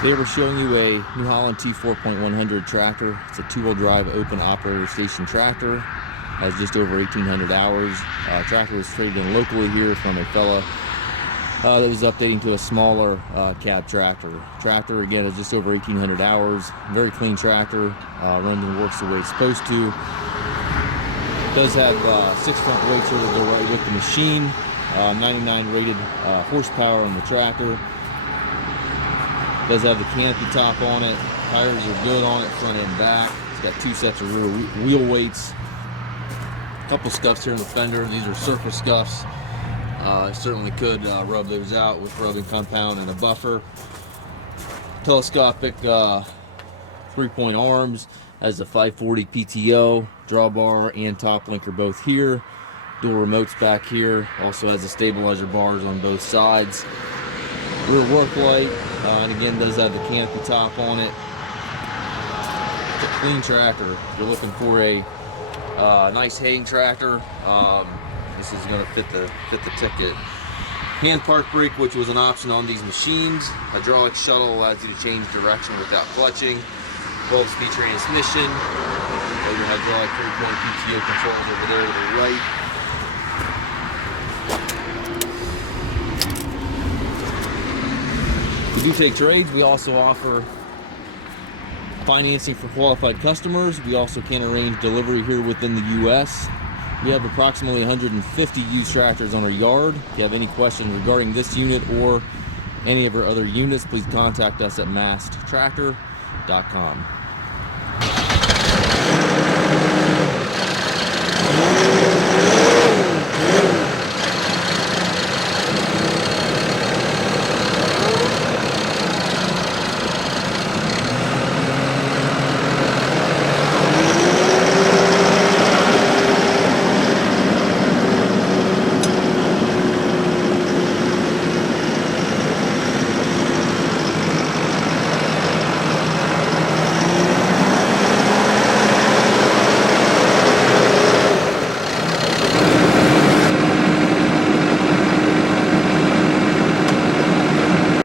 Today we're showing you a new Holland T4.100 tractor. It's a two-wheel drive open operator station tractor. Has just over 1,800 hours. Tractor was traded in locally here from a fella that was updating to a smaller cab tractor. Tractor again is just over 1,800 hours. Very clean tractor. Runs and works the way it's supposed to. Does have 6 front weights here to go right with the machine. 99 rated horsepower on the tractor. Does have the canopy top on it. Tires are good on it, front and back. It's got 2 sets of rear wheel weights. A couple scuffs here in the fender. These are surface scuffs. Certainly could rub those out with rubbing compound and a buffer. Telescopic 3-point arms. Has a 540 PTO, drawbar and top link are both here. Dual remotes back here. Also has the stabilizer bars on both sides. Rear work light, and again does have the canopy top on it. It's a clean tractor. If you're looking for a nice haying tractor, this is going to fit the ticket. Hand park brake, which was an option on these machines. Hydraulic shuttle allows you to change direction without clutching. 12-speed transmission. Your hydraulic 3-point PTO controls over there to the right. We do take trades. We also offer financing for qualified customers. We also can arrange delivery here within the U.S. We have approximately 150 used tractors on our yard. If you have any questions regarding this unit or any of our other units, please contact us at Mast.tractor.com.